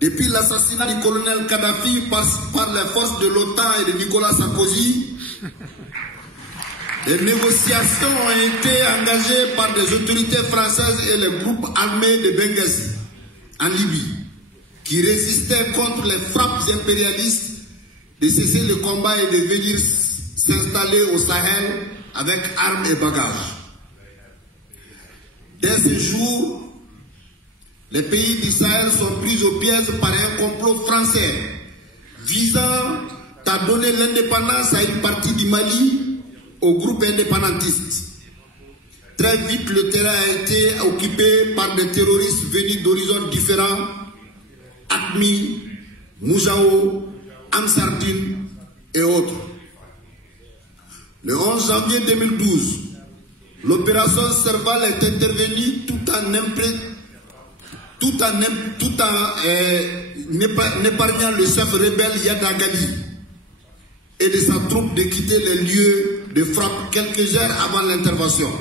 Depuis l'assassinat du colonel Kadhafi par les forces de l'OTAN et de Nicolas Sarkozy, les négociations ont été engagées par des autorités françaises et les groupes armés de Benghazi, en Libye, qui résistaient contre les frappes impérialistes de cesser le combat et de venir s'installer au Sahel avec armes et bagages. Dès ce jour, les pays du Sahel sont pris au piège par un complot français visant à donner l'indépendance à une partie du Mali au groupe indépendantiste. Très vite, le terrain a été occupé par des terroristes venus d'horizons différents, AQMI, Moujao, Amsardine et autres. Le 11 janvier 2012, l'opération Serval est intervenue tout en épargnant le chef rebelle Yada Gali et de sa troupe de quitter les lieux de frappe quelques heures avant l'intervention.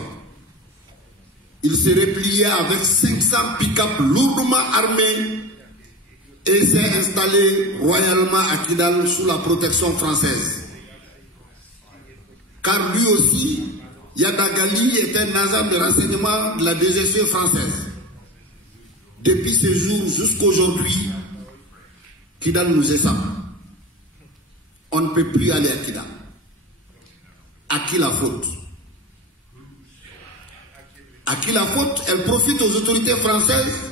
Il se repliait avec 500 pick-up lourdement armés et s'est installé royalement à Kidal sous la protection française. Car lui aussi, Yada Gali est un agent de renseignement de la DGC française. Depuis ce jour jusqu'à aujourd'hui, Kidal nous échappe. On ne peut plus aller à Kidal. À qui la faute? À qui la faute? Elle profite aux autorités françaises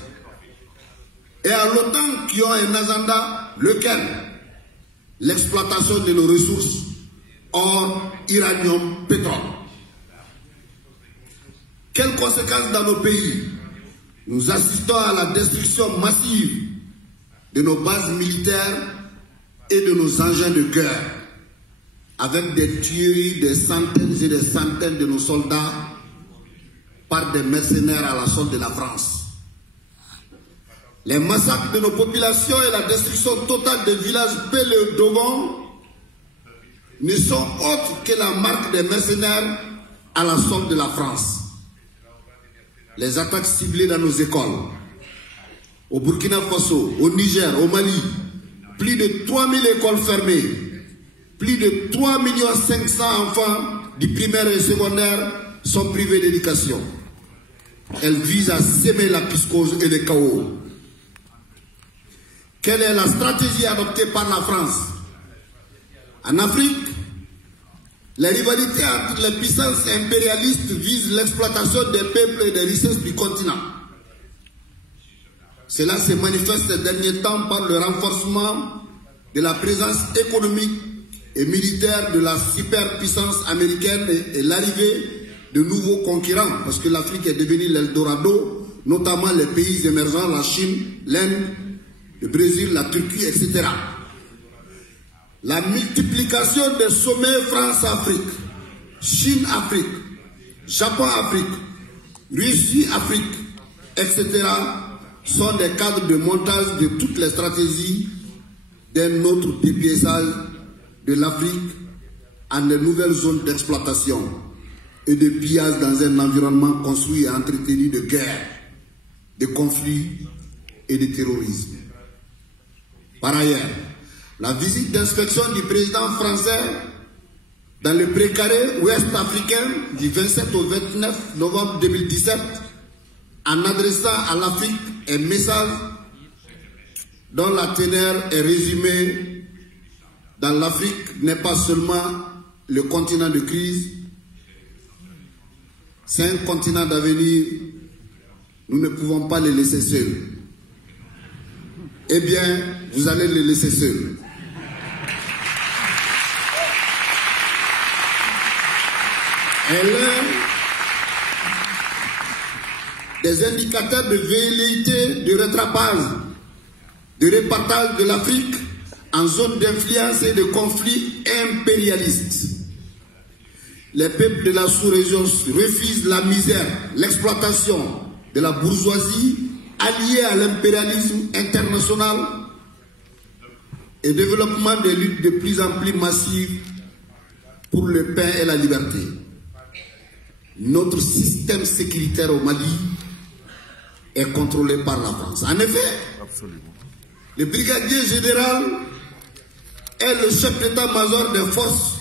et à l'OTAN qui ont un agenda, lequel? L'exploitation de nos ressources, or, uranium, pétrole. Quelles conséquences dans nos pays? Nous assistons à la destruction massive de nos bases militaires et de nos engins de guerre, avec des tueries de centaines et des centaines de nos soldats par des mercenaires à la solde de la France. Les massacres de nos populations et la destruction totale des villages Péléo-Dogon ne sont autres que la marque des mercenaires à la solde de la France. Les attaques ciblées dans nos écoles, au Burkina Faso, au Niger, au Mali, plus de 3000 écoles fermées, plus de 3 500 000 enfants du primaire et secondaire sont privés d'éducation. Elles visent à semer la psychose et le chaos. Quelle est la stratégie adoptée par la France? En Afrique, les rivalités entre les puissances impérialistes visent l'exploitation des peuples et des richesses du continent. Cela se manifeste ces derniers temps par le renforcement de la présence économique et militaire de la superpuissance américaine et l'arrivée de nouveaux concurrents, parce que l'Afrique est devenue l'Eldorado, notamment les pays émergents, la Chine, l'Inde, le Brésil, la Turquie, etc. La multiplication des sommets France-Afrique, Chine-Afrique, Japon-Afrique, Russie-Afrique, etc. sont des cadres de montage de toutes les stratégies d'un autre dépiéçage de l'Afrique en de nouvelles zones d'exploitation et de pillage dans un environnement construit et entretenu de guerre, de conflits et de terrorisme. Par ailleurs, la visite d'inspection du président français dans le précaré ouest africain du 27 au 29 novembre 2017 en adressant à l'Afrique un message dont la teneur est résumée dans l'Afrique n'est pas seulement le continent de crise, c'est un continent d'avenir, nous ne pouvons pas les laisser seuls. Eh bien, vous allez les laisser seuls. Et l'un des indicateurs de velléité de rattrapage, de répartage de l'Afrique en zone d'influence et de conflits impérialistes. Les peuples de la sous-région refusent la misère, l'exploitation de la bourgeoisie alliée à l'impérialisme international et développement des luttes de plus en plus massives pour le pain et la liberté. Notre système sécuritaire au Mali est contrôlé par la France. En effet, Le brigadier général est le chef d'état-major des forces.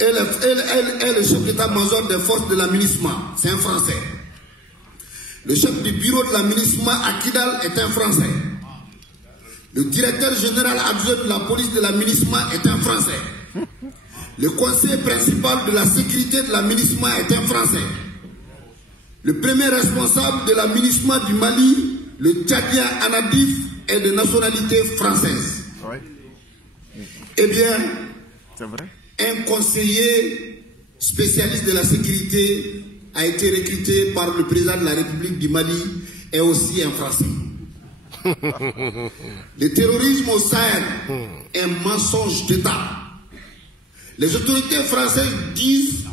Elle est le chef d'état-major des forces de la MINUSMA, c'est un Français. Le chef du bureau de la MINUSMA à Kidal est un Français. Le directeur général adjoint de la police de la MINUSMA est un Français. Le conseiller principal de la sécurité de la MINUSMA est un Français. Le premier responsable de la MINUSMA du Mali, le Tchadien Anadif, est de nationalité française. Oui. Eh bien, c'est vrai. Un conseiller spécialiste de la sécurité a été recruté par le président de la République du Mali et aussi un Français. Le terrorisme au Sahel est un mensonge d'État. Les autorités françaises disent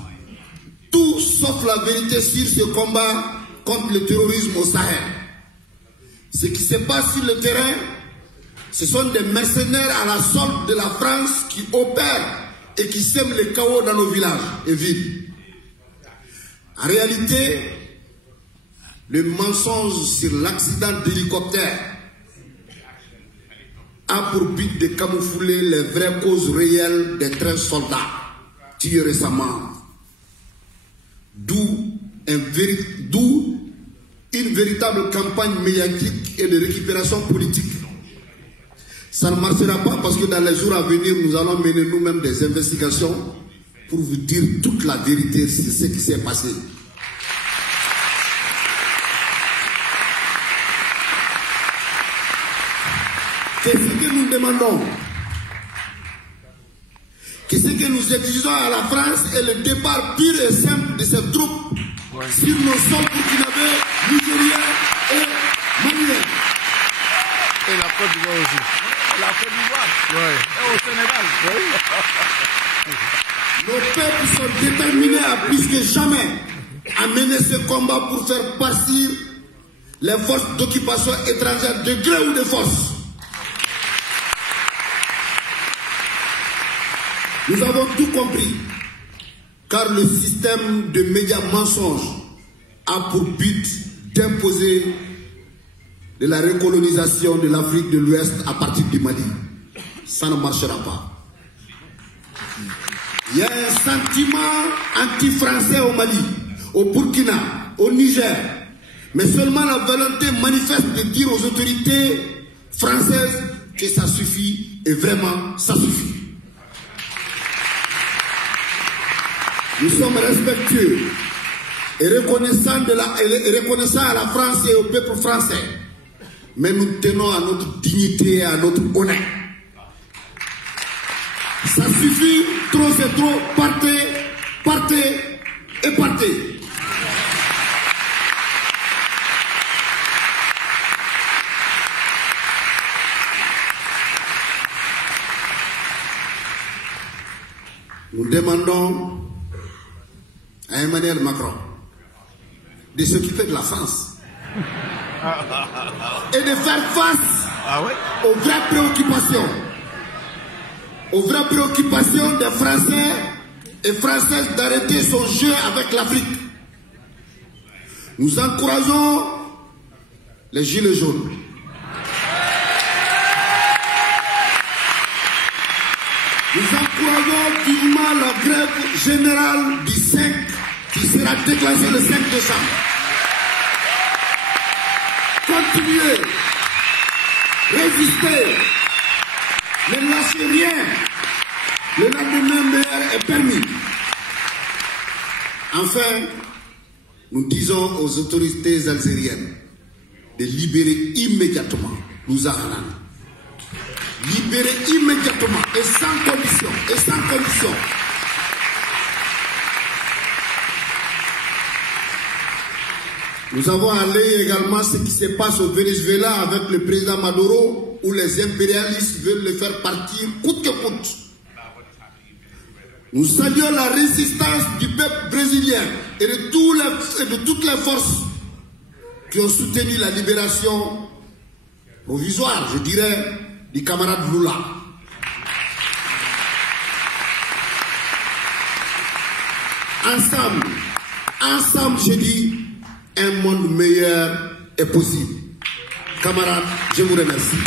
tout sauf la vérité sur ce combat contre le terrorisme au Sahel. Ce qui se passe sur le terrain, ce sont des mercenaires à la solde de la France qui opèrent et qui sèment le chaos dans nos villages et villes. En réalité, le mensonge sur l'accident d'hélicoptère a pour but de camoufler les vraies causes réelles des 13 soldats tués récemment. D'où une véritable campagne médiatique et de récupération politique. Ça ne marchera pas parce que dans les jours à venir, nous allons mener nous-mêmes des investigations pour vous dire toute la vérité sur ce qui s'est passé. Qu'est-ce que nous demandons? Qu'est-ce que nous exigeons à la France est le départ pur et simple de ces troupes sur nos sols burkinabés, nigériens et maliens. Et la Côte d'Ivoire aussi. La Côte d'Ivoire. Oui. Et au Sénégal. Oui. Nos peuples sont déterminés à plus que jamais à mener ce combat pour faire partir les forces d'occupation étrangères de gré ou de force. Nous avons tout compris, car le système de médias mensonges a pour but d'imposer de la recolonisation de l'Afrique de l'Ouest à partir du Mali. Ça ne marchera pas. Il y a un sentiment anti-français au Mali, au Burkina, au Niger, mais seulement la volonté manifeste de dire aux autorités françaises que ça suffit, et vraiment ça suffit. Nous sommes respectueux et reconnaissants à la France et au peuple français. Mais nous tenons à notre dignité et à notre honneur. Ça suffit, trop c'est trop, partez, partez et partez. Nous demandons à Emmanuel Macron de s'occuper de la France et de faire face aux vraies préoccupations des Français et Françaises d'arrêter son jeu avec l'Afrique. Nous encourageons les Gilets jaunes. Nous encourageons vivement la grève générale du 5 qui sera déclenchée le 5 décembre. Continuez, résistez, ne lâchez rien. Le lendemain meilleur est permis. Enfin, nous disons aux autorités algériennes de libérer immédiatement Louzahanan. Libérer immédiatement et sans condition, Nous avons allé également ce qui se passe au Venezuela avec le président Maduro, où les impérialistes veulent le faire partir coûte que coûte. Nous saluons la résistance du peuple brésilien et de toutes les forces qui ont soutenu la libération provisoire, je dirais, du camarade Lula. Ensemble, je dis, un monde meilleur est possible. Camarades, je vous remercie.